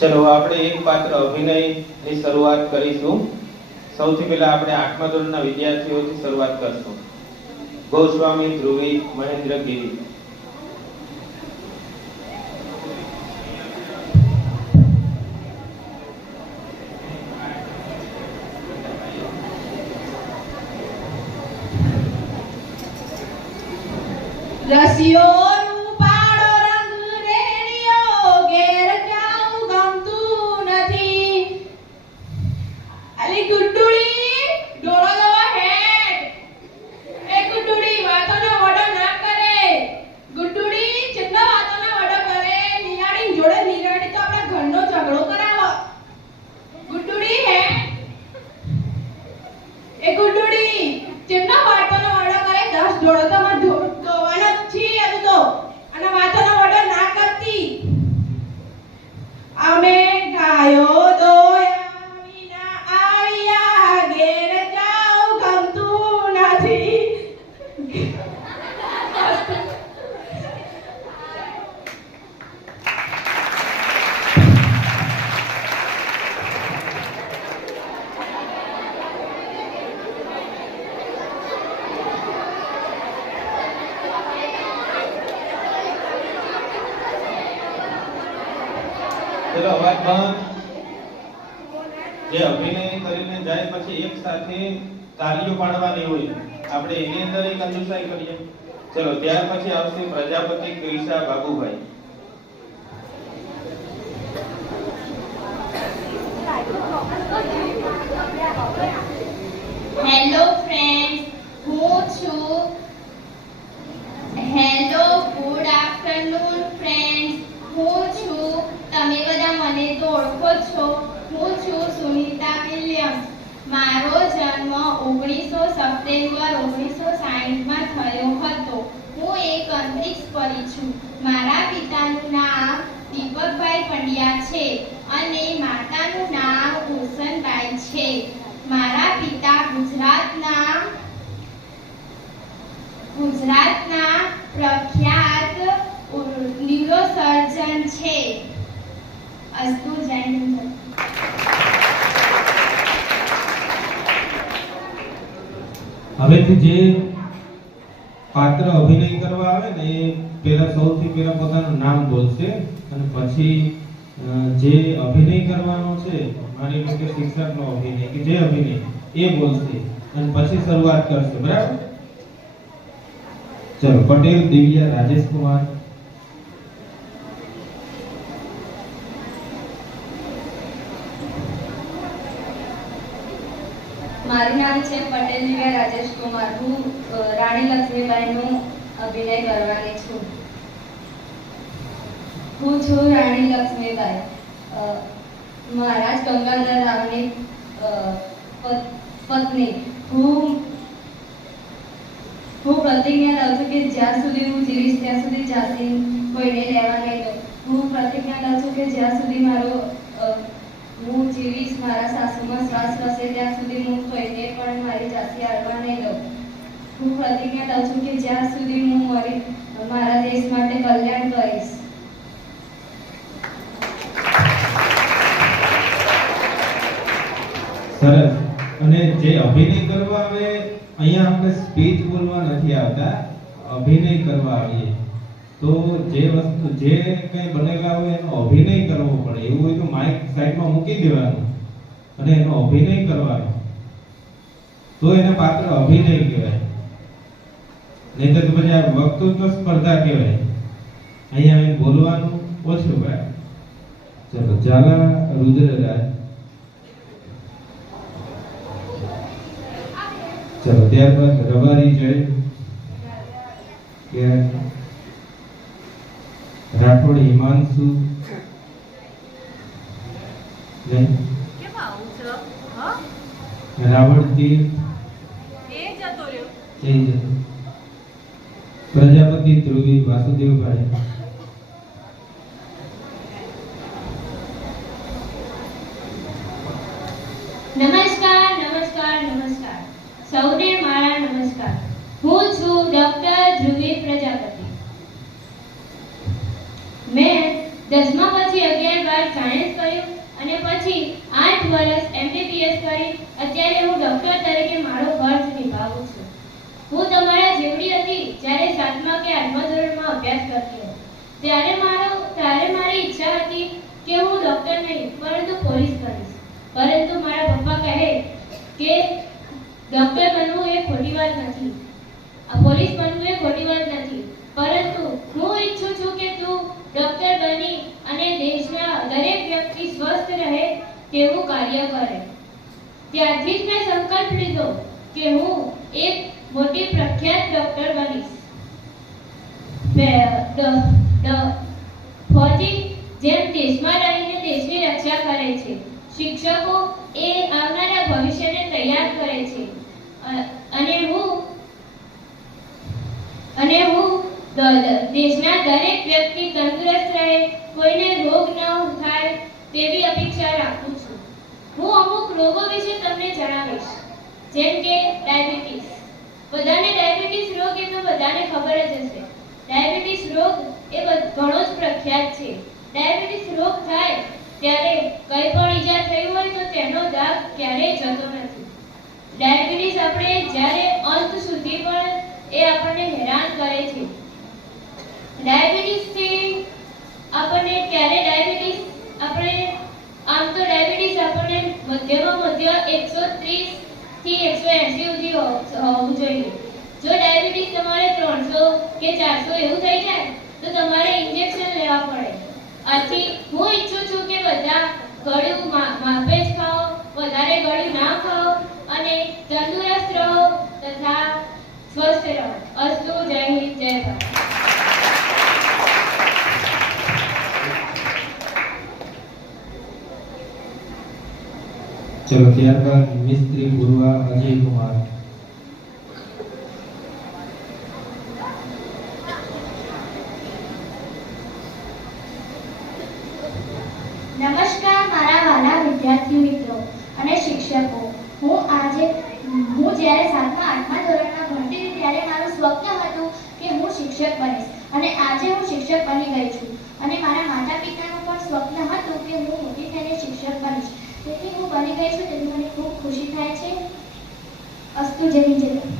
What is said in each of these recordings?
ચલો આપણે એક પાત્ર અભિનયની શરૂઆત કરીશું. સૌથી પહેલા આપણે 8મા ધોરણના વિદ્યાર્થીઓથી શરૂઆત કરશું. ગોસ્વામી, ધ્રુવી, મહેન્દ્ર, ગિરી. રસિયો ચલો અવાજ બંધ. જે અભિનય કરીને જાય પછી એક સાથે તાળીઓ પાડવાની હોય, આપણે એની અંદર એક કંજુસાઈ કરીએ. ચલો ત્યાર પછી આવશે પ્રજાપતિ, ક્રિશા, બાબુભાઈ. હેલો ફ્રેન્ડ્સ, હું છું. હેલો, ગુડ આફ્ટરનૂન ફ્રેન્ડ્સ, હું છું. તમે બધા મને તો ઓળખો છો. હું છું સુનિતા વિલિયમ્સ. મારો જન્મ 19 સપ્ટેમ્બર 1960માં થયો હતો. હું એક અંતરિક્ષ પરી છું. મારા પિતાનું નામ દીપકભાઈ પંડ્યા છે અને માતાનું નામ ઉષનબાઈ છે. મારા પિતા ગુજરાતના પ્રખ્યાત ન્યુરોસર્જન છે. અસ્તુ. જય હિન્દ. હવેથી જે પાત્ર અભિનય કરવા આવે ને એ પહેલા સૌથી પહેલા પોતાનું નામ બોલશે અને પછી જે અભિનય કરવાનો છે, માની લો કે શિક્ષકનો અભિનય કે જે અભિનય એ બોલશે અને પછી શરૂઆત કરશે. બરાબર? ચલો, પટેલ, દિવ્યા, રાજેશ કુમાર. મારું નામ છે પટેલ દિવ્યા રાજેશ કુમાર. હું રાણી લક્ષ્મીબાઈનું અભિનય કરવાની છું. હું છું રાણી લક્ષ્મીબાઈ, મહારાજ ગંગાધર રાવની પત્ની. હું પ્રતિજ્ઞા લઉં છું કે જ્યાં સુધી હું જીવીશ ત્યાં સુધી ઝાંસી કોઈને લેવા નહીં દઉં. હું પ્રતિજ્ઞા લઉં છું કે જ્યાં સુધી હું જીવીશ, મારા સાસુમાં શ્વાસ રહેશે ત્યાં સુધી હું કોઈને પણ મારી ઝાંસી આડવા નહીં દઉં. હું પ્રતિજ્ઞા લઉં છું કે જ્યાં સુધી હું મારા દેશ માટે કલ્યાણ કરીશ. સરસ. અને જે અભિનય કરવા આવે, અહીંયા આપણે સ્પીચ બોલવા નથી આવતા, અભિનય કરવા આવીએ. તો જે વસ્તુ જે કંઈ બનેલા હોય એનો અભિનય કરવો પડે. એવું હોય તો માઇક સાઈડમાં મૂકી દેવાનું અને એનો અભિનય કરવાનો, તો એને પાત્ર અભિનય કહેવાય. નહીંતર તો પછી આ વક્તૃત્વ સ્પર્ધા કહેવાય. અહીંયા આવીને બોલવાનું ઓછું. ભાઈ ચલો, ઝાલા, રુદ્રરાજ. ચલો ત્યારબાદ રબારી, જય, રાઠોડ, હિમાંશુ, રાવણ, તીર, પ્રજાપતિ, ધ્રુવી, વાસુદેવભાઈ. નમસ્કાર, નમસ્કાર, નમસ્કાર. સૌને મારા નમસ્કાર. હું છું ડોક્ટર ધ્રુવી પ્રજાપતિ. મેં 10મા પછી પછી 11-12 સાયન્સ કર્યું અને પછી 8 વર્ષ MBBS કરી અત્યારે હું ડોક્ટર તરીકે મારો ફરજ નિભાવું છું. હું તમારા જેવડી હતી જ્યારે 7મા કે 8મા ધોરણમાં અભ્યાસ કરતી હતી. ત્યારે મારી ઈચ્છા હતી કે હું ડોક્ટર નહીં પરંતુ પોલીસ બનીશ. પરંતુ મારા પપ્પા કહે કે ડોક્ટર બનવું એ ખોટી વાત નથી, પોલીસ બનવું એ ખોટી વાત નથી, પરંતુ હું ઈચ્છું છું કે તું ડોક્ટર બની અને દેશના દરેક વ્યક્તિ સ્વસ્થ રહે તેવું કાર્ય કરે. ત્યારથી જ મેં સંકલ્પ લીધો કે હું એક મોટી પ્રખ્યાત ડોક્ટર બનીશ. ફોજી જેમ દેશમાં રહીને દેશની રક્ષા કરે છે, શિક્ષકો એ આવનારા ભવિષ્યને તૈયાર કરે છે અને હું દેશના દરેક વ્યક્તિ તંદુરસ્ત રહે, કોઈને રોગ ન થાય તેવી અપેક્ષા રાખું છું. હું અમુક રોગો વિશે તમને જણાવીશ, જેમ કે ડાયાબિટીસ. બધાને ડાયાબિટીસ રોગ એ તો બધાને ખબર જ હશે. ડાયાબિટીસ રોગ એ ઘણો જ પ્રખ્યાત છે. ડાયાબિટીસ રોગ થાય ત્યારે કંઈ પણ ઈજા થઈ હોય તો તેનો દાગ ક્યારેય જતો નથી. ડાયાબિટીસ આપણે જ્યારે અંત સુધી પણ એ આપણને હેરાન કરે છે. ડાયાબિટીસથી આપણને આમ તો ડાયાબિટીસ આપણને મધ્યમાં મધ્ય 130 થી 180 સુધી હોવું જોઈએ. જો ડાયાબિટીસ તમારે 300 કે 400 એવું થઈ જાય તો તમારે ઇન્જેક્શન લેવા પડે. આથી હું ઈચ્છું છું કે બધા ગળ્યું માપે જ ખાઓ, વધારે ગળ્યું ના ખાઓ અને તંદુરસ્ત રહો તથા સ્વસ્થ રહો. અસ્તુ. જય હિન્દ, જય ભારત. ચલો ત્યારબાદ મિસ્ત્રી પૂર્વા અજય કુમાર. નમસ્કાર મારા વાલા વિદ્યાર્થી મિત્રો અને શિક્ષકો. હું જ્યારે 7મા 8મા ધોરણમાં ભણતી હતી ત્યારે મારું સ્વપ્ન હતું કે હું શિક્ષક બનીશ અને આજે હું શિક્ષક બની ગઈ છું. અને મારા માતા પિતાનું પણ સ્વપ્ન હતું કે હું મોટી થઈને શિક્ષક બનીશ. તેથી હું બની ગઈ છું, તેથી મને ખૂબ ખુશી થાય છે. અસ્તુ. જય હિન્દ, જય ભારત.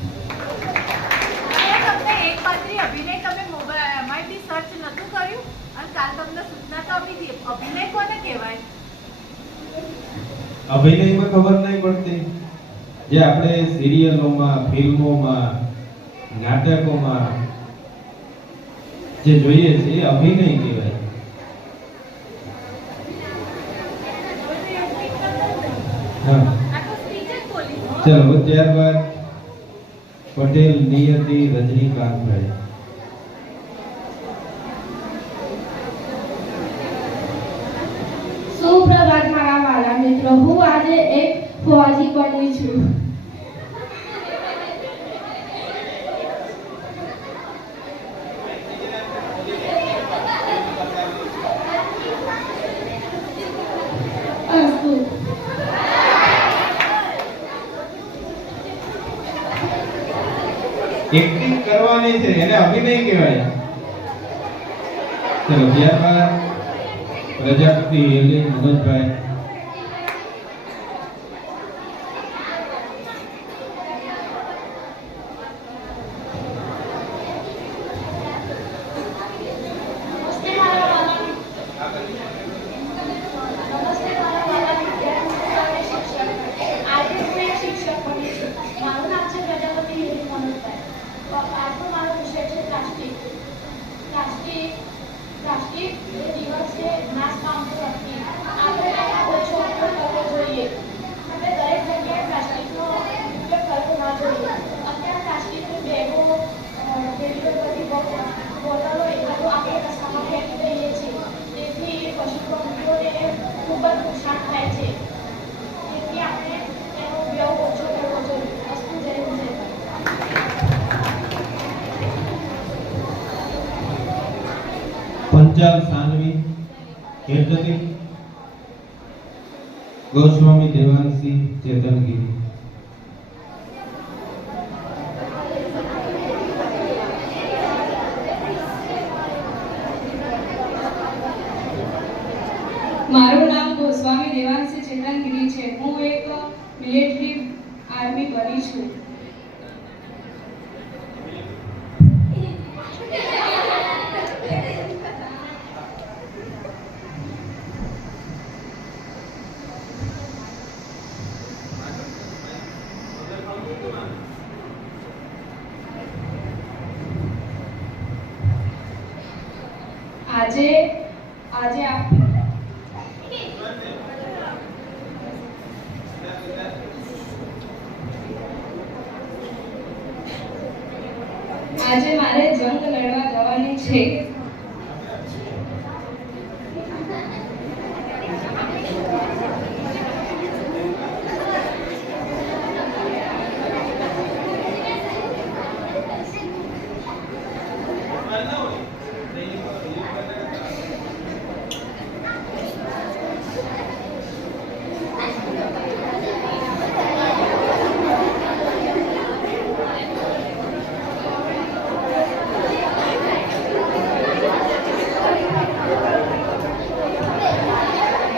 તમને એક પાત્રી અભિનય તમે મોબાઈલમાંથી સર્ચ નતું કર્યું અને કાલ તમને સૂચના તો આપી હતી. અભિનય કોને કહેવાય? અભિનયમાં ખબર નહીં પડતી. જે આપણે સિરિયલોમાં, ફિલ્મોમાં, નાટકોમાં જે જોઈએ છે એ અભિનય કહેવાય. હા, ચલો ત્યારબાદ પટેલ નિયતિ રજનીકાંતભાઈ. સુપ્રભાત મારા વાલા મિત્રો. હું આજે એક ફૌજી બની છું. અસ્તુ. એક્ટિંગ કરવાની છે એને અભિનય કહેવાય. ચલો ત્યારબાદ પ્રજાપતિ એલી મનોજભાઈ. પંચાલ સાનવી હેતકી ગોસ્વામી દેવાંશી ચેતનગીરી. મારું નામ ગોસ્વામી દેવાંશી ચેતનગીરી છે. હું એક મિલિટરી આર્મી બની છું. આજે મારે જંગ લડવા જવાની છે.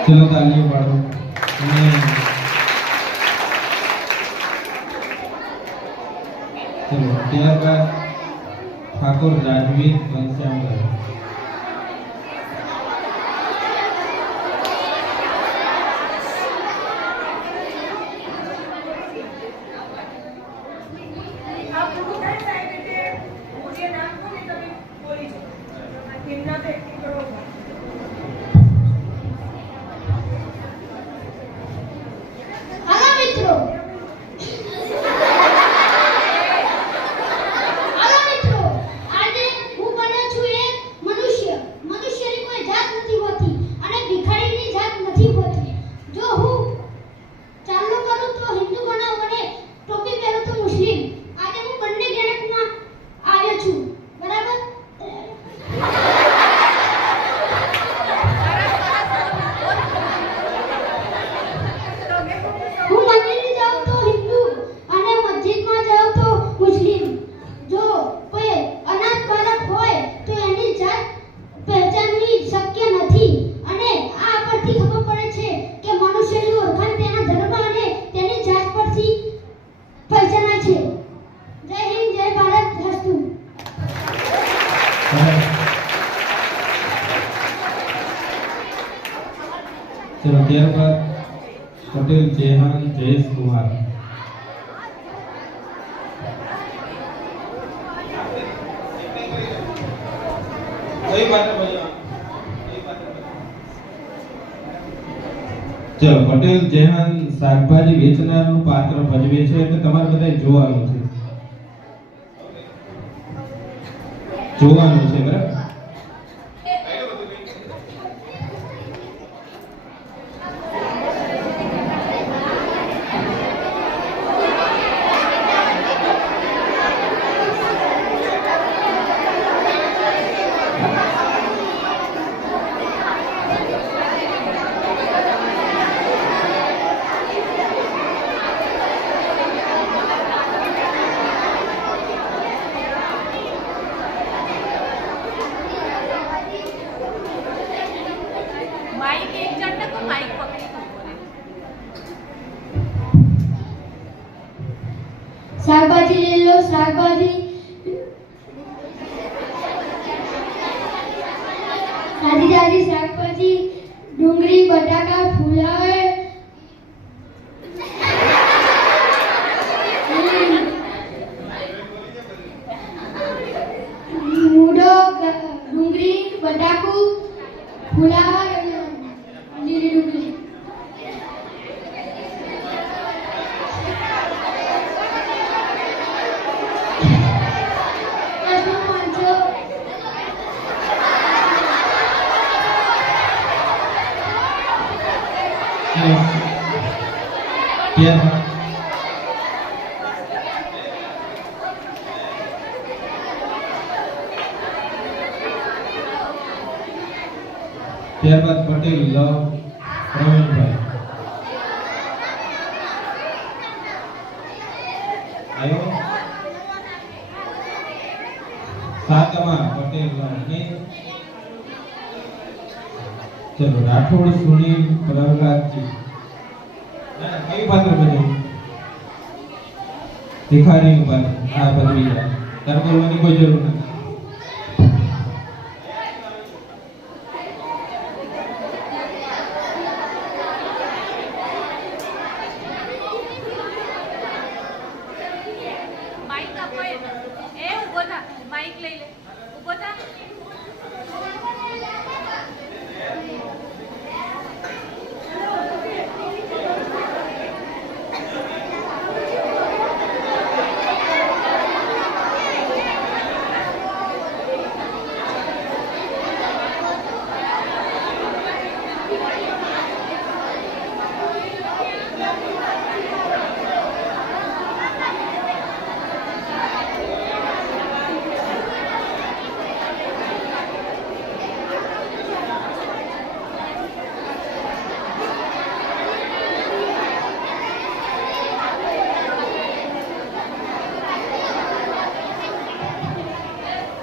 ચલો તાલીઓ પાડો. અને ચલો ત્યારબાદ ઠાકોર રાજવીર ઘનશ્યામભાઈ. હાલો મિત્રો આજે હું બન્યો છું એક મનુષ્ય. મનુષ્યની કોઈ જાત નથી હોતી અને ભિખારીની જાત નથી હોતી. જો હું ચાલુ કરું તો હિન્દુ બનાવું અને ટોપી પહેરું તો મુસ્લિમ. આજે હું બંને ગેરંટીમાં આવ્યો છું. બરાબર? હું મંદિરે જાઉં તો હિન્દુ અને મસ્જિદમાં જાઉં તો મુસ્લિમ. જો કોઈ અનાથ બાળક હોય તો એની જાત પહેચાનવી શક્ય નથી અને આ પરથી ખબર પડે છે કે મનુષ્યની ઓળખાણ તેના ધર્મ અને તેની જાત પરથી પહચાનાય છે. જય હિન્દ, જય ભારત, હસ્તુ. ચલો ત્યારબાદ પટેલ જેહાન જયેશ કુમાર. ચલો પટેલ જેહાન શાકભાજી વેચનારનું પાત્ર ભજવે છે એટલે તમારે બધાએ જોવાનું છે. બરાબર? માઈક એક જણ તો માઈક પકડી શાકભાજી લઈ લો. શાકભાજી તાજી તાજી શાકભાજી, ડુંગળી, બટાકા, ફુલાવર, મૂળો, ડુંગળી, બટાકું, ફુલાવર, લીલી ડુંગળી. ત્યારબાદ પટેલ લવ પ્રવીણભાઈ. આવ્યો સાતમા પટેલ લવ ને ચલો રાઠોડ સુનિલ પ્રહલાદજી કયું પાત્ર બન્યું? ભિખારીનું પાત્ર. હા બદલી જાય. તારે બોલવાની કોઈ જરૂર નથી. માઈક આપો એને. એ ઊભો થા, માઈક લઈ લે. ઊભો થા.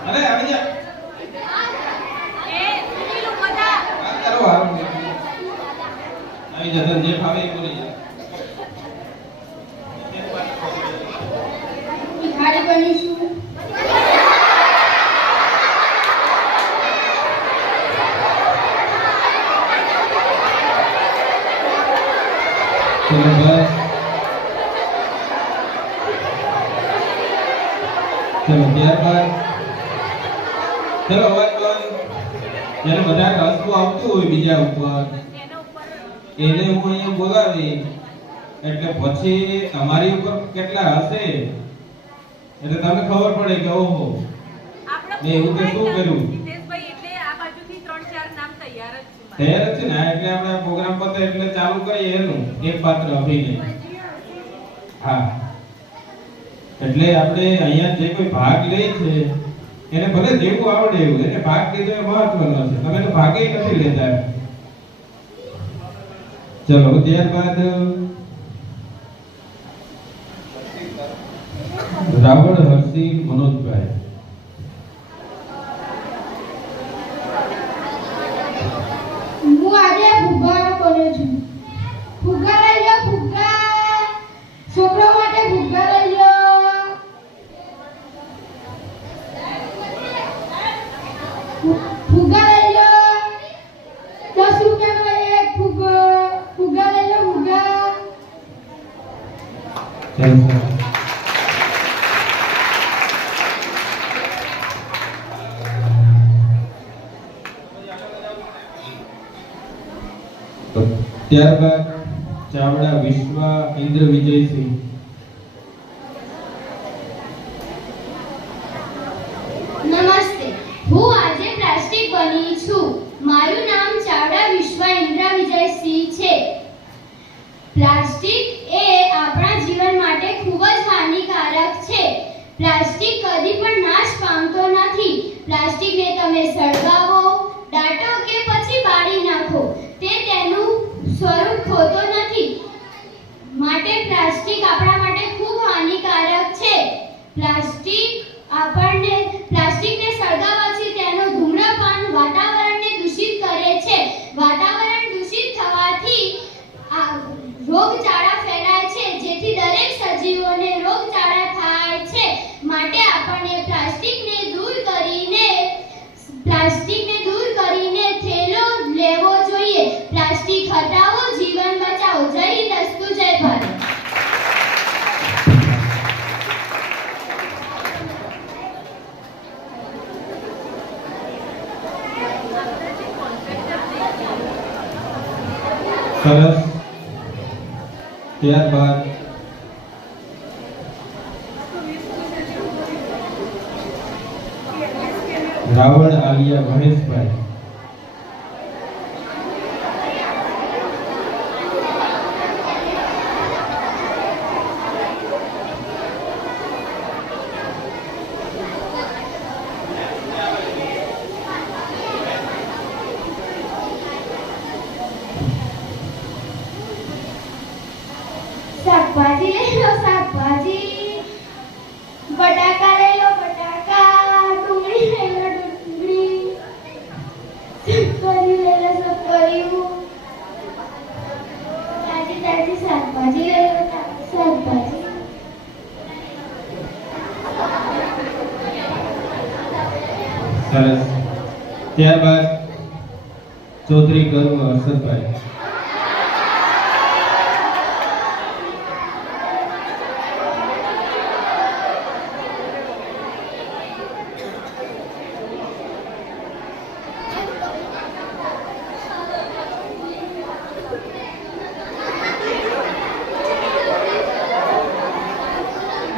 અરે આવી જા. એ સુનિલ ઊભો થા. વાત કરો હારું. આવી જા. તને જે ફાવે એ બોલી જા. ભિખારી બનીશું. ચલો બસ. ચલો ત્યારબાદ ચલો અવાજ બંધ. જેને વધારે હસવું આવતું હોય બીજા ઉપર એના ઉપર એને હું અહીંયા બોલાવી એટલે પછી તમારી ઉપર કેટલા હશે એટલે તમને ખબર પડે કે ઓહો આપણે મેં એવું તે શું કર્યું? હિતેશભાઈ એટલે આ બાજુથી 3-4 નામ તૈયાર જ છે. તૈયાર જ છે ને? હા, એટલે આપણે આ પ્રોગ્રામ પતે એટલે ચાલુ કરીએ એનું એક પાત્ર અભિનય. હા એટલે આપણે અહીંયા જે કોઈ ભાગ લે છે એને ભલે જેવું આવડે એવું એને ભાગ લીધો એ મહત્વનો છે. તમે તો ભાગે નથી લેતા. ચલો ત્યારબાદ રાવળ હર્ષી મનોજભાઈ. હું આજે ફુગ્ગાનો બન્યો છું. ફુગ્ગા લઈ લો, ફુગ્ગા. છોકરો માટે ફુગ્ગા લઈ લો. ફુગ્ગા લઈ લો. 10 રૂપિયાનો એક ફુગ્ગો. ફુગ્ગા લઈ લો, ફુગ્ગા. ચાલો સર. ત્યારબાદ ચાવડા વિશ્વા ઇન્દ્ર વિજયસિંહ. નમસ્તે, હું આજે પ્લાસ્ટિક બની છું. મારું નામ ચાવડા વિશ્વા ઇન્દ્ર વિજયસિંહ છે. પ્લાસ્ટિક એ આપણા જીવન માટે ખૂબ જ હાનિકારક છે. પ્લાસ્ટિક કદી પણ નાશ પામતો નથી. પ્લાસ્ટિકને તમે સળગાવો, દાટો કે પછી બાળી નાખો, તે તેનું સ્વરૂપ ખોતો નથી. માટે પ્લાસ્ટિક આપણા માટે ખૂબ હાનિકારક છે. પ્લાસ્ટિકને સળગાવવાથી તેનું ધૂમ્રપાન વાતાવરણને દૂષિત કરે છે. વાતાવરણ દૂષિત થવાથી રોગચાળા ફેલાય છે, જેથી દરેક સજીવોને રોગચાળા થાય છે. માટે આપણે પ્લાસ્ટિકને દૂર કરીને થેલો લેવો જોઈએ. પ્લાસ્ટિક હટાવો, જીવન બચાવો. જય હિન્દ, અસ્તુ, જય ભારત. સરસ. ત્યારબાદ રાવળ આલિયા મહેશભાઈ. શાકભાજી લઈ લો, શાકભાજી. બટાકા લઈ લો, બટાકા. ડુંગળી લઈ લો, ડુંગળી. શક્કરી લઈ લો, શક્કરી. શાકભાજી લઈ આવતા. શાકભાજી. સરસ. ત્યારબાદ ચૌધરી ગર્વ હર્ષદભાઈ.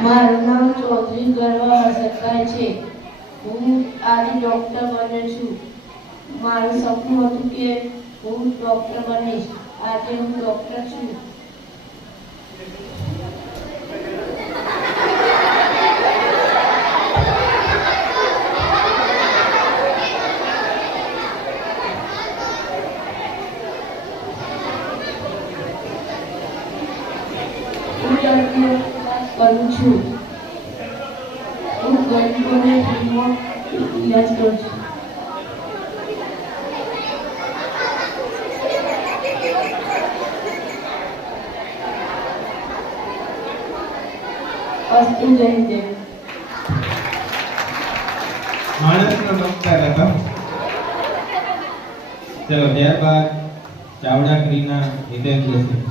મારું નામ ચૌધરી ગર્વ હર્ષદભાઈ છે. હું આજે ડૉક્ટર બન્યો છું. મારું સપનું હતું કે હું ડૉક્ટર બનીશ. આજે હું ડૉક્ટર છું. હું દર્દીઓ કરું છું. હું ગરીબોને ફ્રીમાં ઇલાજ કરું છું. અસ્તુ જય હિન્દ. માણસનો ડોક્ટર હતો. ચલો ત્યારબાદ ચાવડા ક્રીના હિતેન્દ્રસિંહ.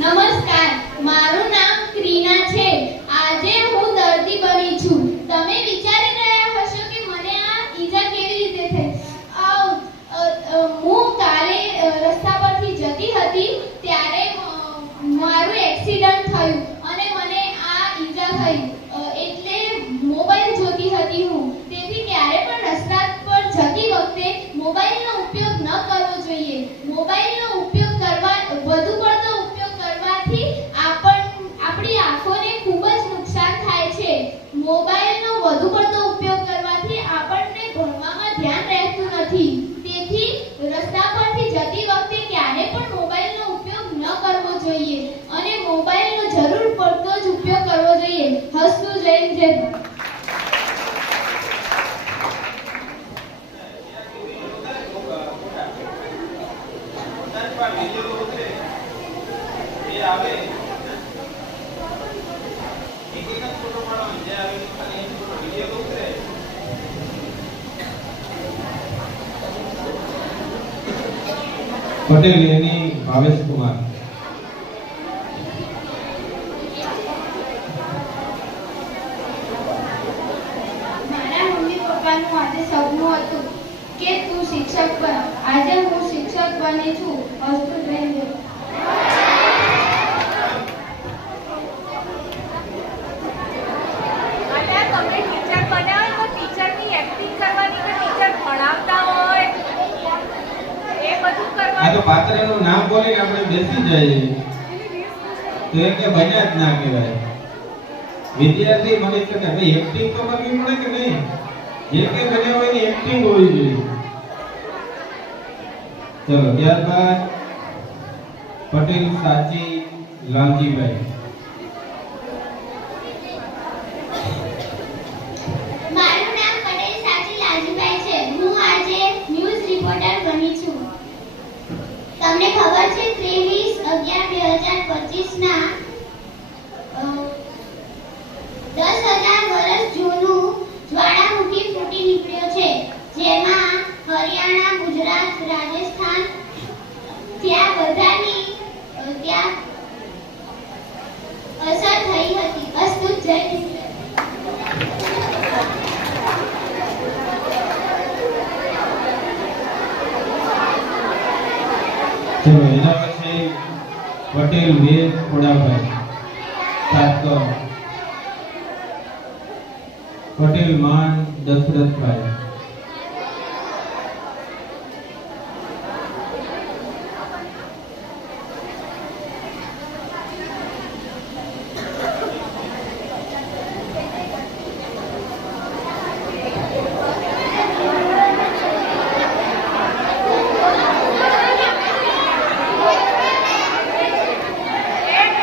નમસ્કાર, મારું નામ ક્રીના છે. આજે હું દર્દી બની છું. તમે વિચારી રહ્યા હશો કે મને આ ઈજા કેવી રીતે થઈ. હું કાલે રસ્તા પરથી જતી હતી ત્યારે મારું એક્સિડન્ટ થયું અને મને આ ઈજા થઈ. એટલે મોબાઈલ જોતી હતી હું. તેથી ક્યારે પણ રસ્તા પર જતી વખતે મોબાઈલનો ઉપયોગ ન કરવો જોઈએ. મોબાઈલનો ઉપયોગ વધુ પડતો ઉપયોગ કરવાથી આપણી આંખોને ખૂબ જ નુકસાન થાય છે. મોબાઈલનો વધુ પડતો ઉપયોગ કરવાથી આપણને ભણવામાં ધ્યાન રહેતું નથી. તેથી રસ્તા પરથી જતી વખતે ક્યારે પણ મોબાઈલનો ઉપયોગ ન કરવો જોઈએ અને મોબાઈલનો જરૂર પડતો જ ઉપયોગ કરવો જોઈએ. હસ્તુ જૈન જય ભારત. પટેલ એની ભાવેશ કુમાર. મારા મમ્મી પપ્પાનું આજે સપનું હતું કે તું શિક્ષક બન. આજે હું શિક્ષક બની છું. અસ્તુ જય હિન્દ. અને તમે ટીચર બન્યા હોય તો ટીચરની એક્ટિંગ કરવાની કે ટીચર ભણાવતા હોય એ બધું આ કરવાનું. તો પાત્રનું નામ બોલીને આપણે બેસી જઈએ તો એ કે બન્યા જ ના કહેવાય. વિદ્યાર્થી બની શકે ભાઈ, એક્ટિંગ તો કરવી પડે કે નહીં? જે કે બન્યા હોય એની એક્ટિંગ હોવી જોઈએ. ચલો ત્યારબાદ પટેલ સાચી લાલજીભાઈ. મારું નામ પટેલ સાચી લાલજીભાઈ છે. હું આજે ન્યૂઝ રિપોર્ટર બની છું. તમને ખબર છે 23/11/2025 ના 10,000 વર્ષ જૂનું જ્વાળામુખી ફૂટી નીકળ્યો છે. જેમાં હરિયાણા, ગુજરાત, રાજસ્થાન ત્યાં બધાની ત્યાં અસર થઈ હતી. અસ્તુ જય હિન્દ. ચલો એના પછી પટેલ વેદ ખોડાભાઈ સાતકર. પટેલ માન દશરથભાઈ.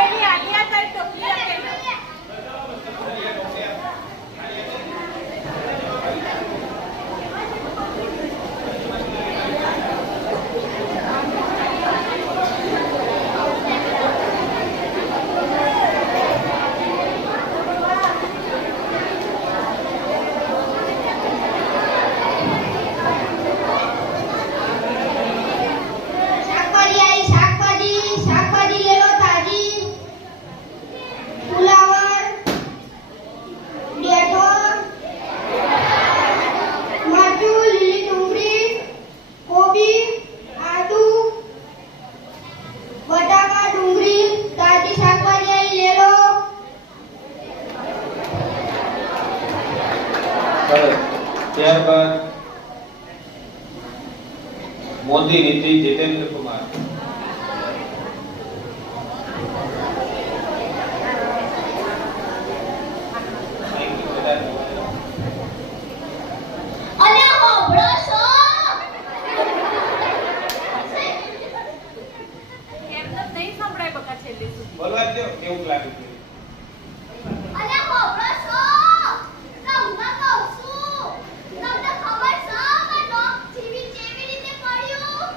એની આલિયા કઈ ટોપલી આપેલી. મોદી નીતિ જીતેન્દ્ર કુમાર. અને હોબળો છો કેમ તો નહીં સંભળાય બકા છેલ્લે સુધી. બોલવા દો કેવું લાગે છે. અને હોબળો છો તમને કહું છું તમને ખબર છે કે નોક જીવી કેવી રીતે પડ્યું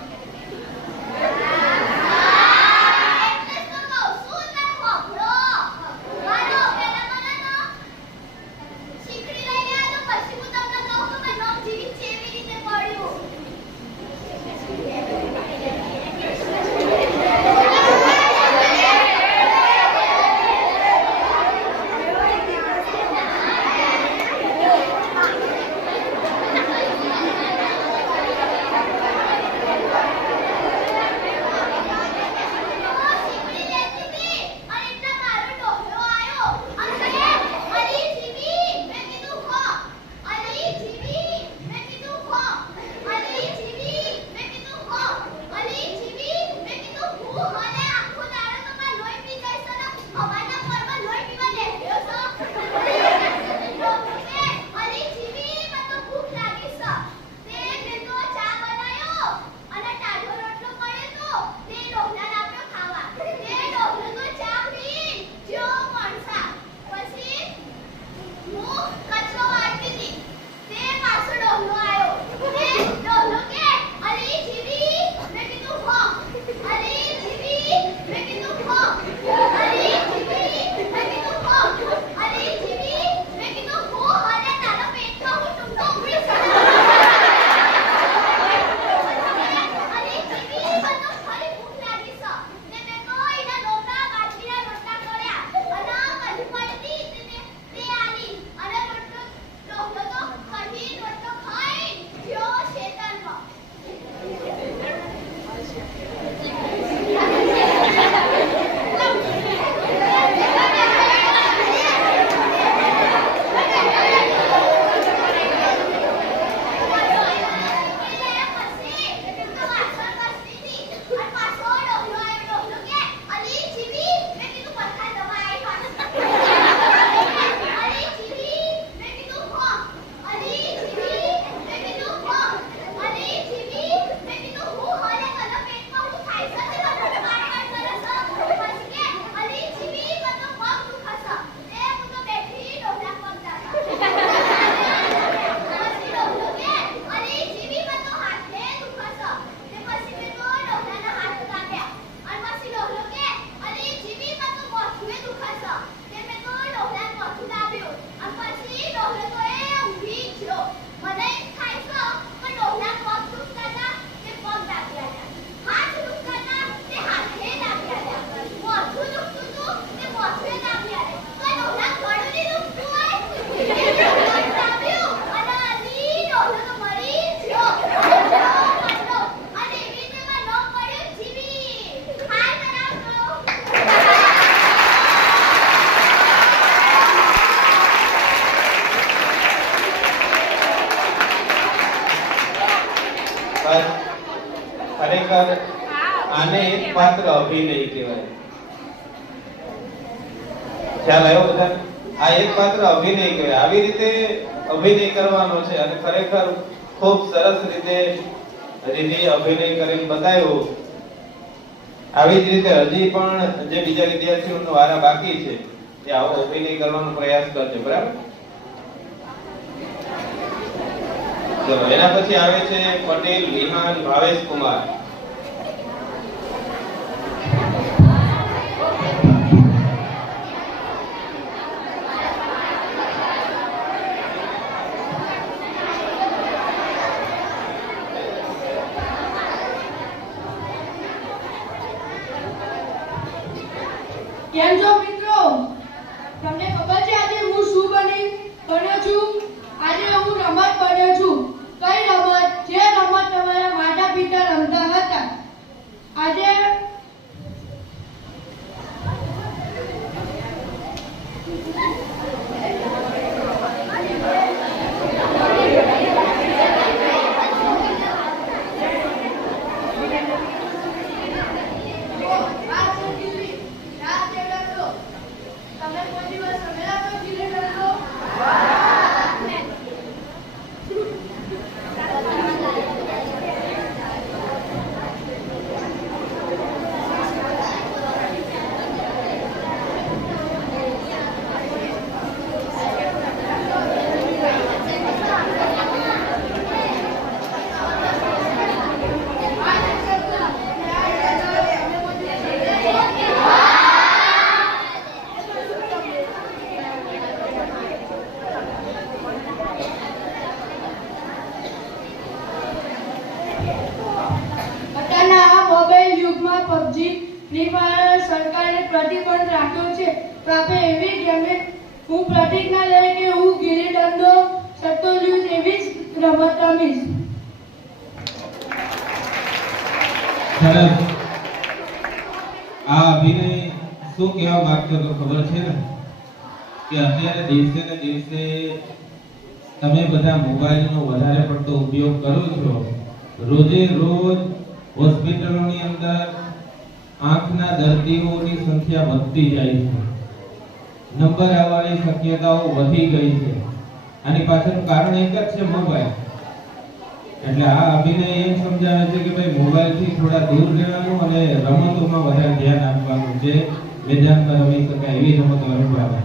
એટલે તો કહું છું ને હોબળો મારો પેલા મને શીખડી લઈ ગયા તો પછી હું તમને કહું કે નોક જીવી કેવી રીતે પડ્યું ખરેખર આને એક પાત્ર અભિનય કહેવાય. ખ્યાલ આવ્યો બધાને? આ એક પાત્ર અભિનય કહેવાય. આવી રીતે અભિનય કરવાનો છે અને ખરેખર ખૂબ સરસ રીતે રીતિ અભિનય કરીને બતાવ્યો. આવી જ રીતે હજી પણ જે બીજા વિદ્યાર્થીઓનો વારા બાકી છે એ આવો અભિનય કરવાનો પ્રયાસ કરજો. બરાબર? ચલો, એના પછી આવે છે પટેલ વિહાન ભાવેશ કુમાર. કેમ છો મિત્રો? તમને ખબર છે આજે હું શું બન્યો છું? આજે હું રમત બન્યો છું. કઈ રમત? જે રમત તમારા માતા પિતા રમતા હતા અત્યારના આ મોબાઈલ યુગમાં પબજી ફ્રી ફાયર સરકારે પ્રતિબંધ રાખ્યો છે તો આપણે એવી ગેમે હું પ્રતિજ્ઞા લઈ કે હું ગિલ્લી દંડો સટ્ટોલિયું એવી જ રમત રમીશ. સરસ. આ અભિનય શું કહેવા માંગતો તો ખબર છે ને કે અત્યારે દિવસે ને દિવસે તમે બધા મોબાઈલનો વધારે પડતો ઉપયોગ કરો છો. રોજે રોજ હોસ્પિટલોની અંદર આંખના દર્દીઓની સંખ્યા વધતી જાય છે. નંબર આવવાની શક્યતાઓ વધી ગઈ છે. આની પાછળનું કારણ એક જ છે મોબાઈલ. એટલે આ અભિનય એમ સમજાવે છે કે ભાઈ મોબાઈલથી થોડા દૂર રહેવાનું અને રમતોમાં વધારે ધ્યાન આપવાનું છે. મેદાનમાં રમી શકાય એવી રમતો રમવાની.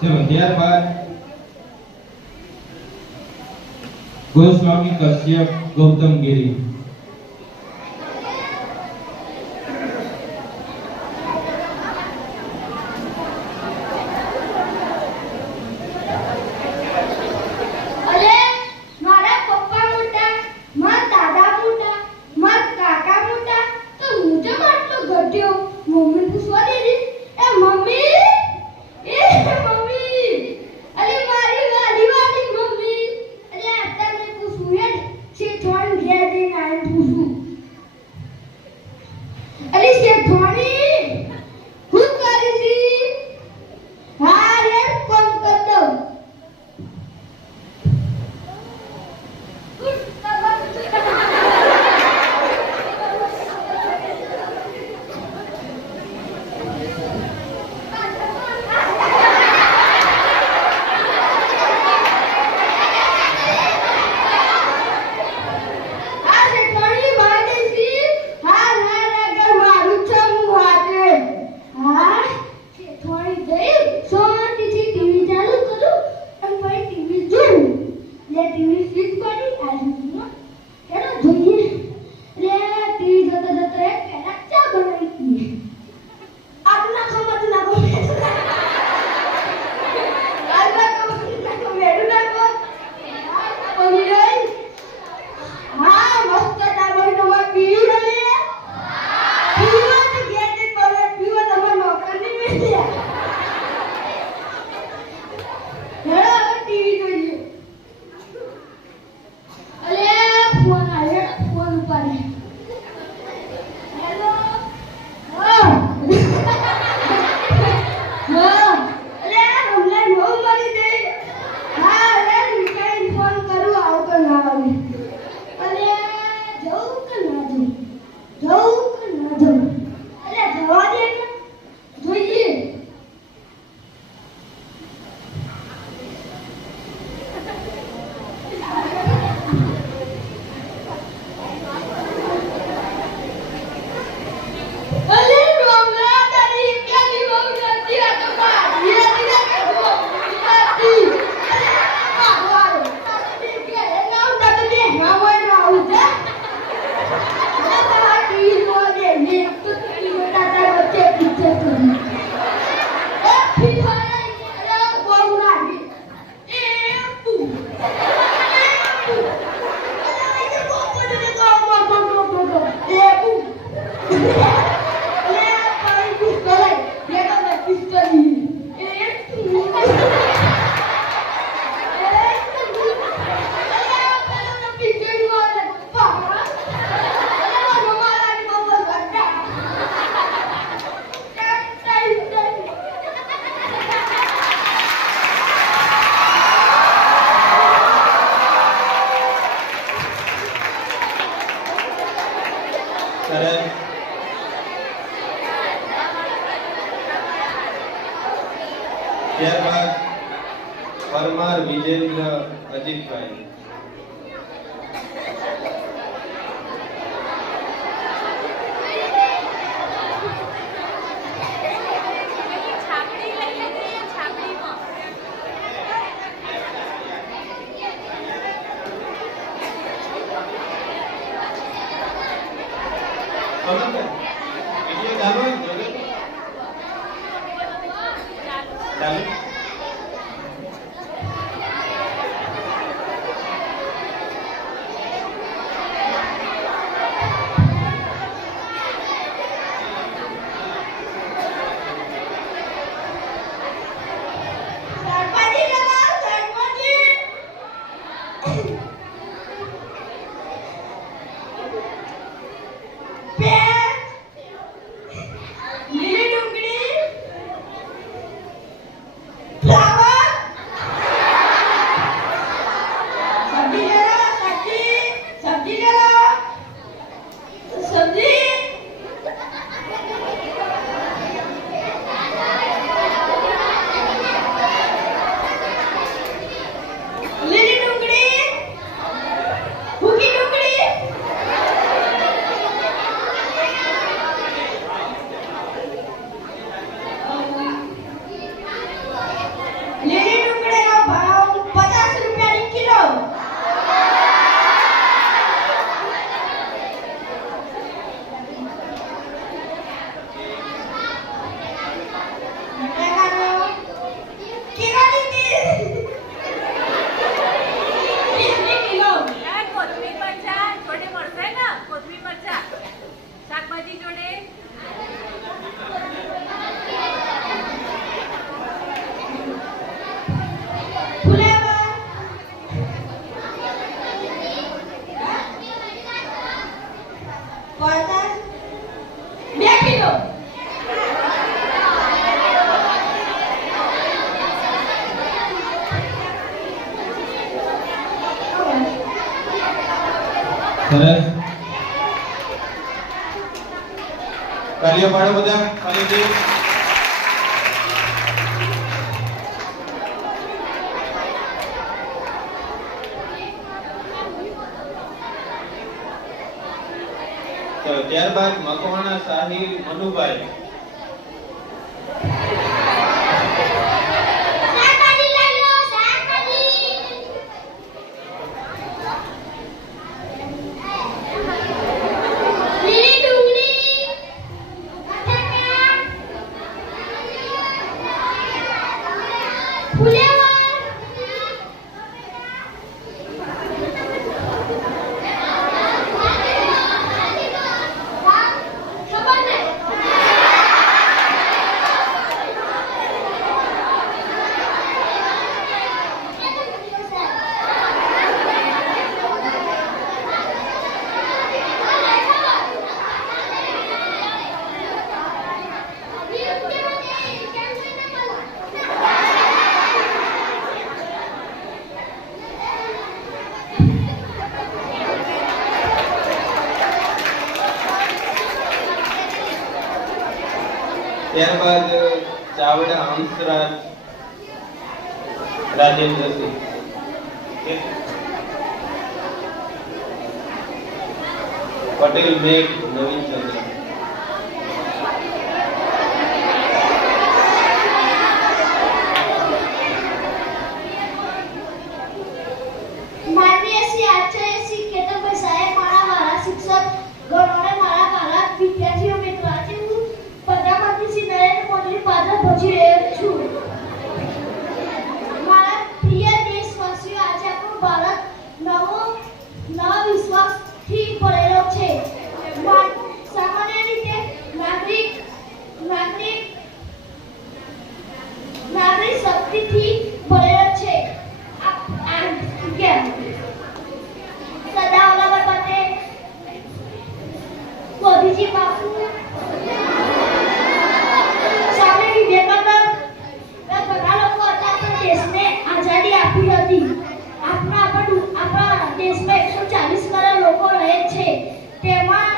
ચલો ત્યારબાદ ગોસ્વામી કશ્યપ ગૌતમ ગિરી. અરે મારા પપ્પા મોટા, મારા દાદા મોટા, મારા કાકા મોટા, તો હું કેમ આટલો ઘટ્યો? મમ્મી પૂછવા દીધી, એ મમ્મી, અરે મારી વાલી વાલી મમ્મી, અરે અત્યારે પૂછું યાર, શેઠવાણી ઘેર જઈને આવીને પૂછું. અરે શેઠવાણી, હું કરી છી? હા યાર, કોમ કર દઉં. ત્યારબાદ પરમાર વિજેન્દ્ર અજીતભાઈ. છાપડી લઈ લેજે છાપડીમાં. વિડીયો ચાલુ જોડે ચાલુ. સરસ. તાળીઓ પાડો બધા ફરીથી. તો ત્યારબાદ મકવાણા સાહિલ મનુભાઈ. શાકભાજી લઈ લો, શાકભાજી. લીલી ડુંગળી, બટાકા, ફુલેવર, ખબર નહીં. ત્યારબાદ ચાવડા હંસરાજ રાજેન્દ્રસિંહ. પટેલ મેઘ નવીનચંદ્ર. માનનીય શ્રી આચાર્ય શ્રી કેતનભાઈ સાહેબ, મારા વાલા શિક્ષક ગણોને, મારા વાલા વિદ્યાર્થીઓ મિત્રો, આજે હું પ્રધાનમંત્રી શ્રી નરેન્દ્ર મોદીની પાછળ પહોંચી રહ્યો છું. મારા પ્રિય દેશવાસીઓ, આજે આપણું ભારત નવા વિશ્વાસથી ભરેલો છે. સામાન્ય રીતે નાગરિક શક્તિથી ભરેલો છે. સરદાર વલ્લભભાઈ પટેલ, મોદીજી બાપુ, સ્વામી વિવેકાનંદ, ઘણા લોકો હતા આપણા દેશને આઝાદી આપી હતી. આપણા દેશમાં 140 કરોડ લોકો રહે છે. તેમાં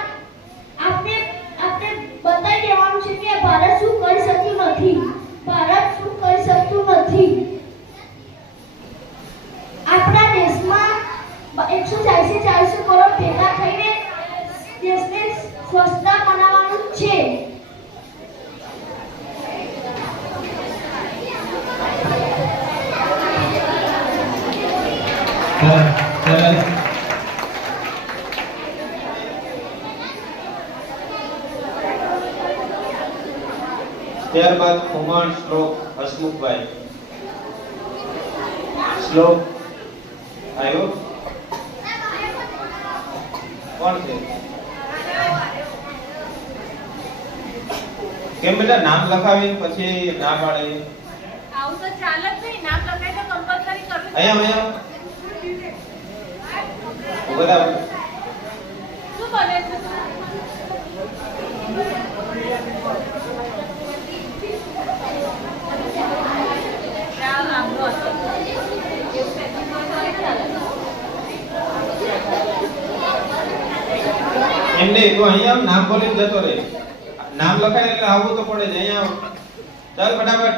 આપણે બતાવી દેવાનું છે કે ભારત શું કરી શકતું નથી. આપણા દેશમાં 140 કરોડ ભેગા થઈને દેશને સ્વચ્છતા બનાવવાનું છે. સરસ. ત્યારબાદ ખુમાણ શ્લોક હસમુખભાઈ. શ્લોક આવ્યો? કોણ છે? કેમ બેટા નામ લખાવીને પછી ના પાડે? આવું તો ચાલે જ નહીં. નામ લખાય તો કમ્પલસરી કરવું. અહીંયા બધા શું બોલે છે? એમને તો અહીંયા નામ બોલીને જતો રહે. નામ લખાય એટલે આવવું તો પડે જ. અહીંયા ચાલ ફટાફટ,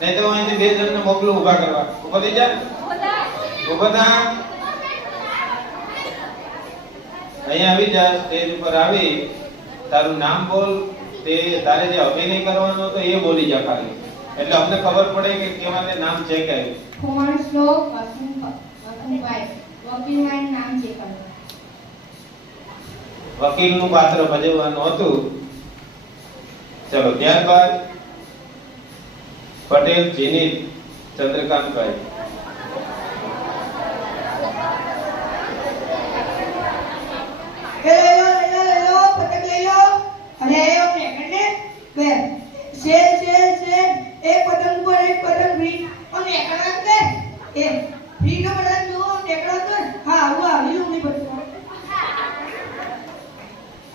નહીં તો અહીંથી 2 જણને મોકલું ઊભા કરવા. ઊભા થઈ જા, ઊભા થા. અહીંયા આવી જા, સ્ટેજ ઉપર આવી તારું નામ બોલ. તે તારે જે અભિનય કરવાનો તો એ બોલી જા ખાલી, એટલે અમને ખબર પડે કે કેવા તે નામ છે કે. ખુમાણ શ્લોક હસમુખભાઈ, વકીલનું નામ છે. વકીલનું પાત્ર ભજવવાનું હતું. ચલો ત્યારબાદ પટેલ જીનીત ચંદ્રકાંતભાઈ.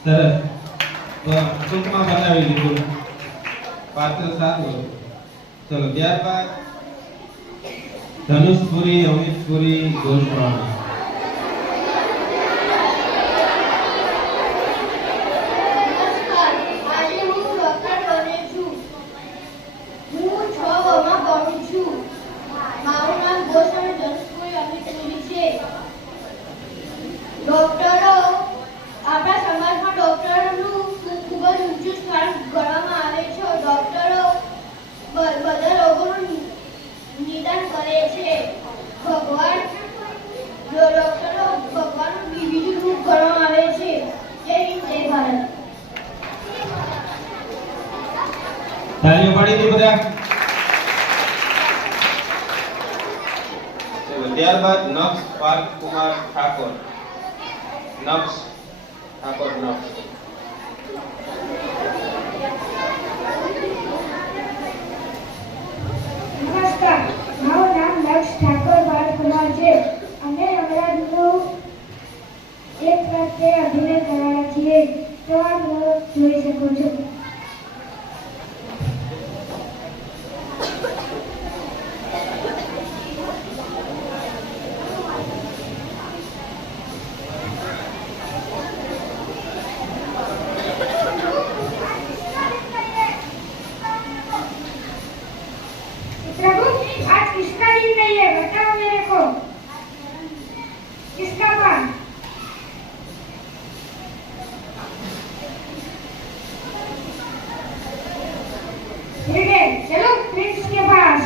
સરસ. તો ટૂંકમાં બનાવી લીધું, પાત્ર સારું. ચલો ત્યારબાદ ધનુષપુરી અમિતપુરી ગોસ્વામી. ડોક્ટરો આપણા સમાજમાં ડોક્ટરોનું ખૂબ જ ઊંચું સ્થાન ગણવામાં આવે છે. ડોક્ટરો બધા રોગોનું નિદાન કરે છે. ડોક્ટરો ભગવાનનું બીજું રૂપ ગણવામાં આવે છે. જય હિન્દ, જય ભારત. તાલીઓ પાડી દી બધા. ચલો ત્યારબાદ નક્ષ પાર્થ કુમાર ઠાકોર. નક્ષ ઠાકોર નક્ષ. નમસ્કાર, મારું નામ નક્ષ ઠાકોર પાર્થકુમાર છે. અમે અમદાવાદનું એક પ્રત્યે અભિનય કરવાના છીએ, તો આપ જોઈ શકો છો. प्रभु, आज किसका दिन नहीं है? बताओ मेरे को, किसका पास? ठीक है, चलो प्रिंस के पास.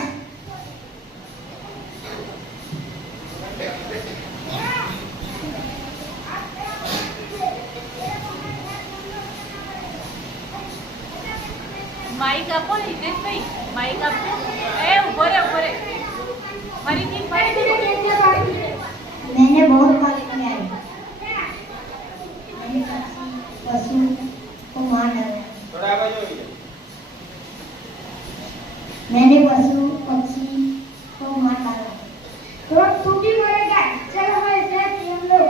માઈક આપો હિતેશભાઈ, માઈક આપો. એ ઉભો રે ફરીથી मैंने बहुत बात किया है. मैंने पशु को मार डाला. થોડા આગળ જોઈ. मैंने पशु पक्षी को मार डाला. तो तू भी मरेगा. चलो हमारे साथ हम लोग.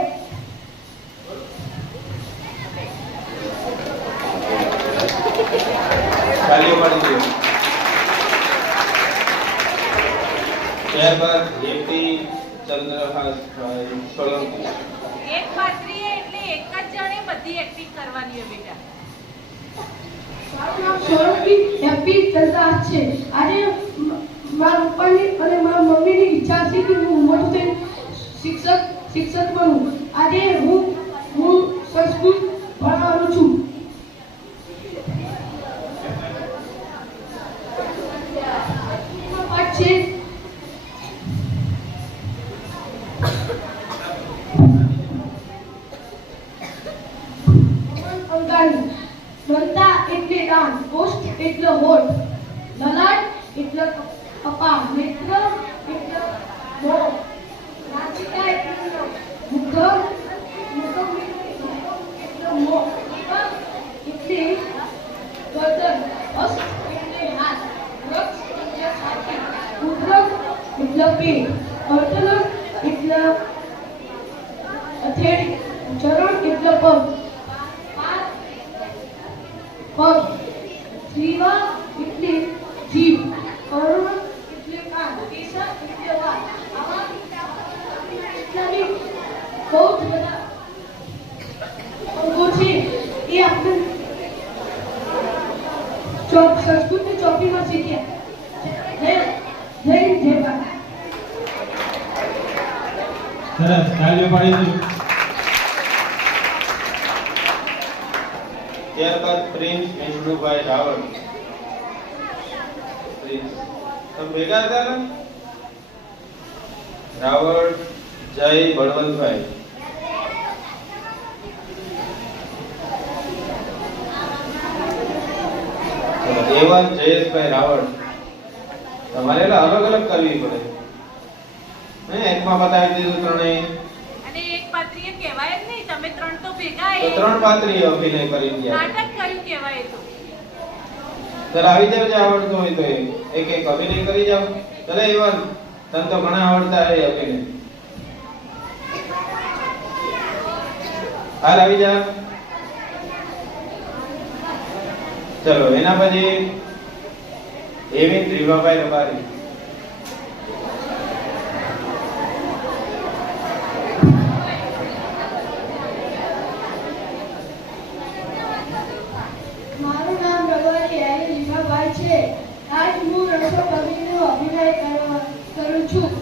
તાલીઓ પાડી દો. ત્યારબાદ જેપી ચંદ્રહાસ સોલંકી. એક પાત્રી એટલે એક જ જણે બધી એક્ટિંગ કરવાની હોય બેટા. મારું નામ સોલંકી હેપી ચંદ્રહાસ છે. આજે મારા પપ્પાની અને મારા મમ્મીની ઈચ્છા છે કે હું મોટું થઈને શિક્ષક બનું. આજે હું સંસ્કૃત ભણાવું છું. પાઠ છે અંગાની. દંતા એટલે દાન, ઓષ્ઠ એટલે હોઠ, લલાટ એટલે કપા, નેત્ર એટલે મોં, નાસિકા એટલે મુખ એટલે મોં, એટલે ગરદન, હસ્ત એટલે હાથ, વૃક્ષ એટલે છાતી, ઉદ્રક એટલે પેટ, અર્ધલક એટલે હથેળી, ચરણ એટલે પગ, પગ, જીવા એટલે જીભ, કરુણ એટલે કાન, કેસર એટલે વાળ. આવા એટલાની બહુ જ બધા અંગો છે. એ આપણે સંસ્કૃતની ચોપડીમાં શીખ્યા. જય હિન્દ, જય ભારત. સરસ, તાલીઓ પાડી દો. ત્યારબાદ પ્રિન્સ વિષ્ણુભાઈ રાવળ. પ્રિન્સ તમે ભેગા હતા ને? રાવળ જય બળવંતભાઈ. દેવન જયેશભાઈ રાવળ. તમારે અલગ અલગ કરવી પડે. એકમાં બતાવી દીધું ત્રણેય. અને એક પાત્રીએ કહેવાય જ નહીં, તમે ત્રણ તો ભેગા તો ત્રણ પાત્રીએ અભિનય કરી દીધા. નાટક કર્યું કહેવાય તો. ચાલ આવી જાવ, જે આવડતું હોય તો એક એક અભિનય કરી જાવ. ચાલે એવન તને તો ઘણા આવડતા હે અભિનય. હાલ આવી જા. ચલો એના પછી એવી ત્રિભાભાઈ રબારી. મારું નામ રઘુવતી એવી લીમાભાઈ છે. આજ હું રસો કવિનો અભિનય કરું છું.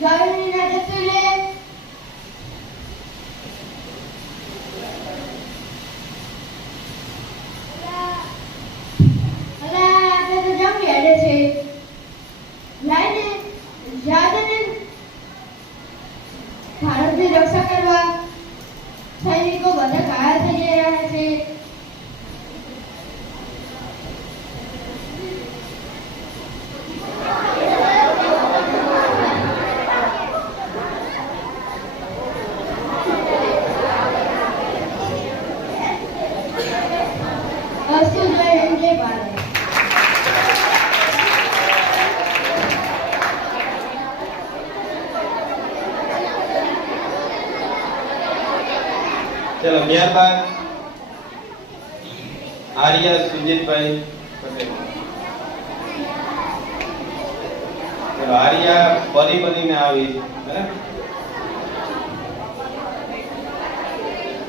જયના જતું રે. અલા આપણે તો જમ હેડે છે. લાઈને જાદને ભારતની રક્ષા કરવા સૈનિકો બધા ઘાયલ થઈ રહ્યા છે. અસ્તુ જય હિન્દ જય ભારત. ચલો ત્યારબાદ આર્યા સુજીતભાઈ પટેલ. ચલો આર્યા પરી બનીને આવી બરાબર.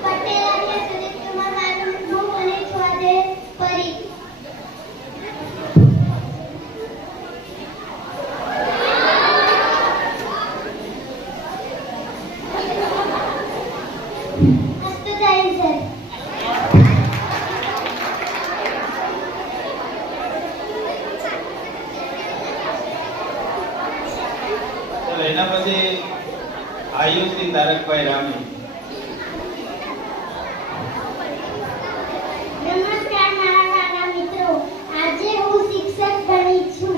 પટેલ આર્યા સુજીત કુમાર મારું હું બને છું આજે પરી. અસ્તુ જય હિન્દ સર. ચલો એના પછી આયુષી તારકભાઈ રામી. નમસ્કાર મારા નાના મિત્રો. આજે હું શિક્ષક બની છું.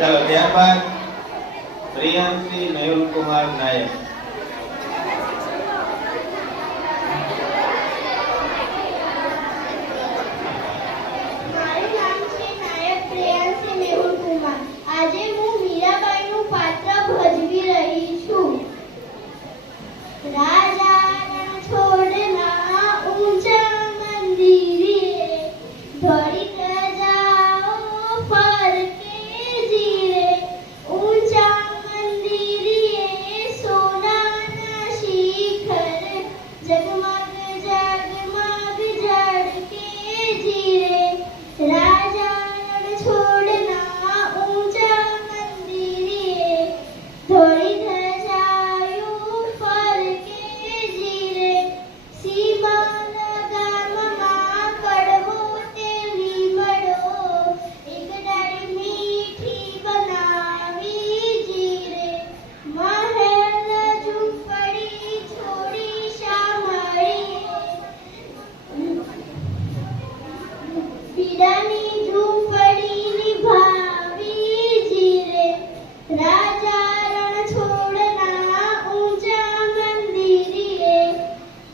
ચાલો ત્યારબાદ પ્રિયાંશી મેહુલકુમાર નાયક. મારું નામ છે નાયક પ્રિયાંશી મેહુલ કુમાર. આજે હું મીરાબાઈનું પાત્ર ભજવી રહી છું. રાજા રણ છોડના ઊંચા મંદિરે ધોળી ધજાઓ ફરકે જીરે. ઊંચા મંદિરે સોનાના શિખર જગમગ જગમગ ઝળકે જીરે. રાજા રણ છોડના ઊંચા મંદિરે ધોળી ધજાઓ ફરકે જીરે. સીમાના ગામમાં કડવો તે લીમડો એક ડાળી મીઠી બનાવી જીરે. મહેલ ઝૂંપડી છોડી શા મળીએ પીડાની ઝૂંપડી નિભાવી જીરે. રાજા રણ છોડના ઊંચા મંદિરે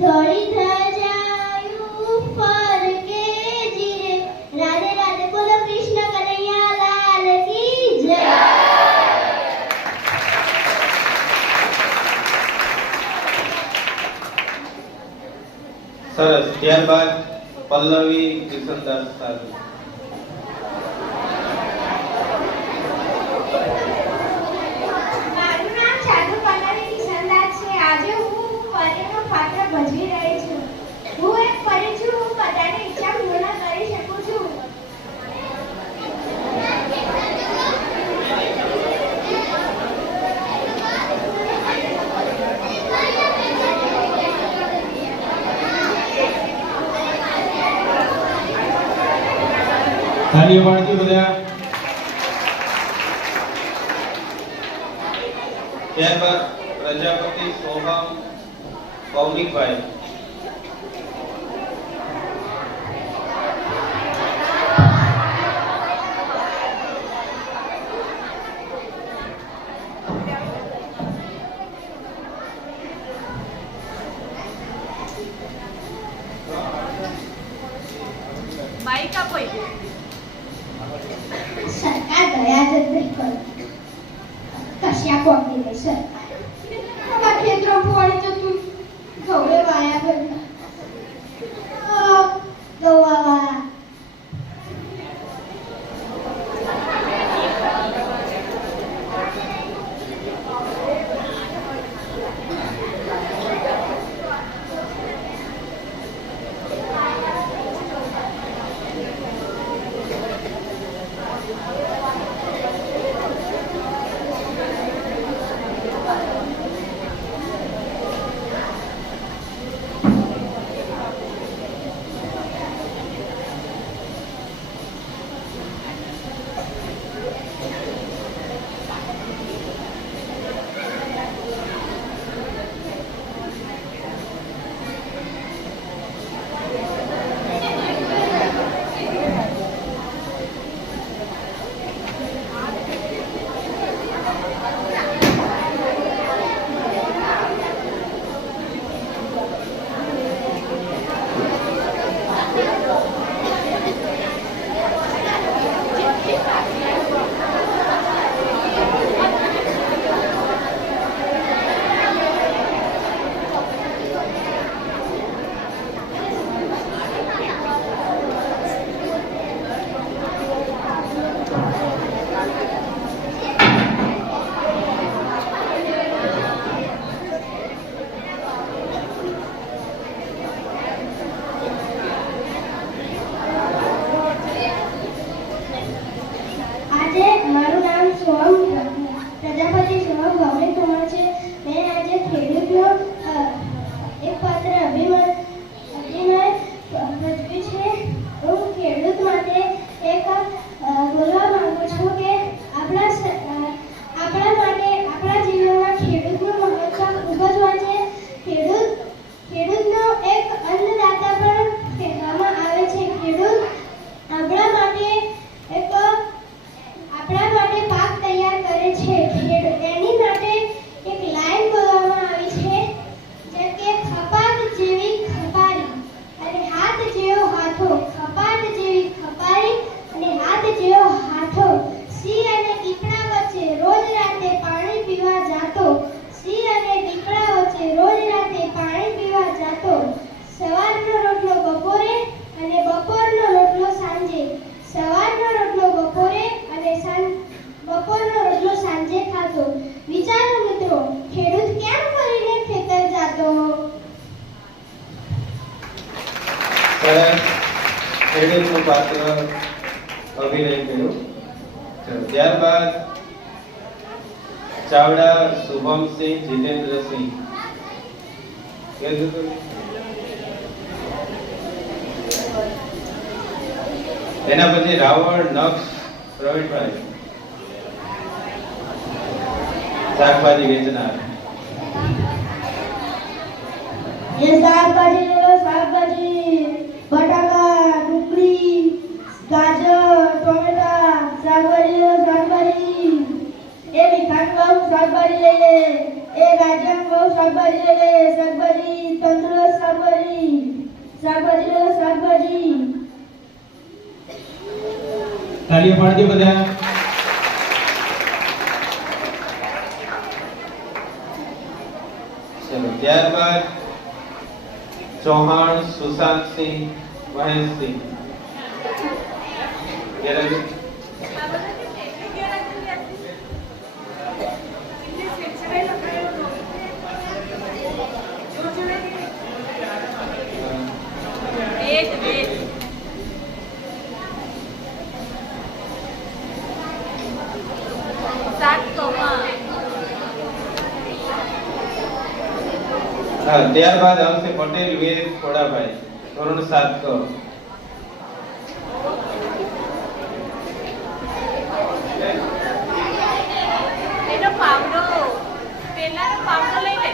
ધોળી ધજાયું ફરકે જીરે. રાધે રાધે બોલો કૃષ્ણ કનૈયા લાલ કી જય. સરસ. ત્યારબાદ પલ્લવી કિશનદાસ સાધુ. મારું નામ સાધુ પલ્લવી કિશનદાસ છે. આજે હું પરીનું પાત્ર ભજવી રહી છું. હું એક પરી છું. હું બધાની ઈચ્છા પૂર્ણ કરી શકું છું. તાલીઓ પાડજો બધા. ત્યારબાદ પ્રજાપતિ સોહમ કૌનિકભાઈ. માઈક આપો. સરકાર દયા જતરી કરો. કશ્યા કોકી દે સરકાર. અમારા ખેતરો પાણી જતું ઘઉં વાયા બધા. દવા પાત્ર અભિનય કર્યો. ત્યારબાદ ચાવડા શુભમસિંહ જીતેન્દ્રસિંહ. એના પછી રાવળ નક્ષ પ્રવીણભાઈ, શાકભાજી વેચનાર. ये શાકભાજી ले लो, શાકભાજી बटाका डुंगળી गाजर टोमेटा શાકભાજી લે લો, શાકભાજી એ મીઠાનું બહુ શાકભાજી લઈ લે, એ ગાજરનું બહુ શાકભાજી લઈ લે, શાકભાજી તંદુરસ્ત શાકભાજી શાકભાજી લે લો, શાકભાજી. તાળીઓ પાડજો બધા. ચલો ત્યારબાદ ચૌહાણ સુશાંતસિંહ મહેશસિંહ. ત્યારબાદ આવશે પટેલ વીર ખોડાભાઈ, ધોરણ 7 ક. એનો પાવડો પેલાનો પાવડો લઈ લે.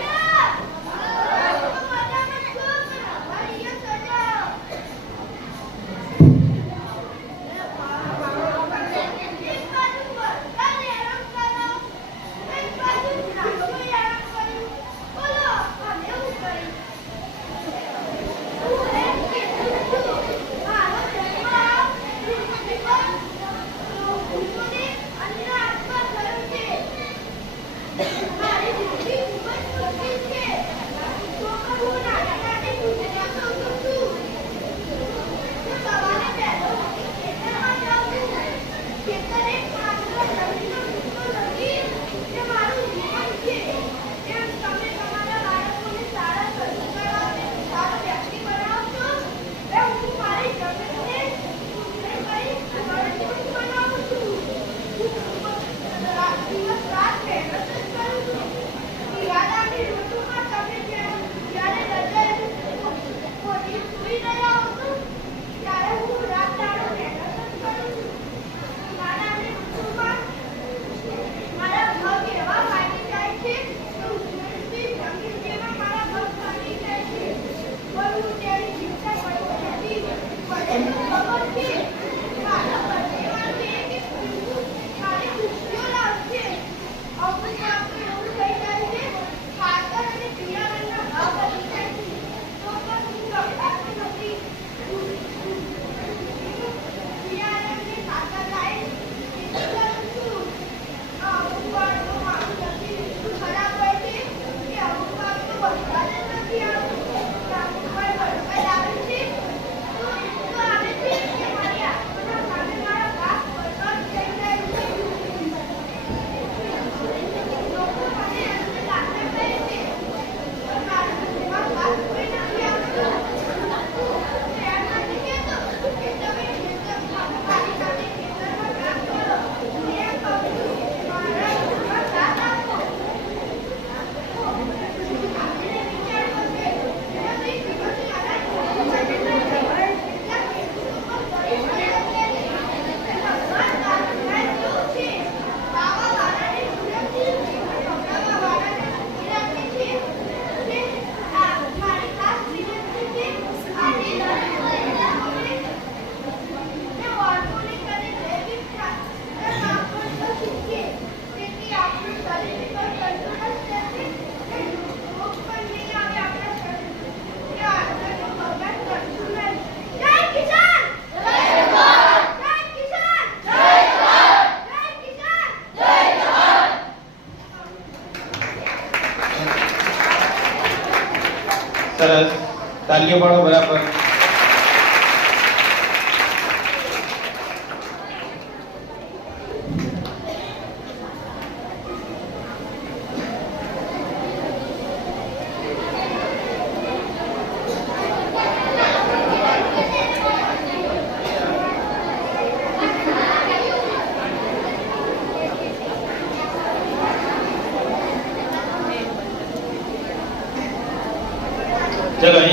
સરસ, તાલીઓ પાડો બરાબર.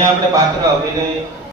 આપણે પાત્ર અભિનય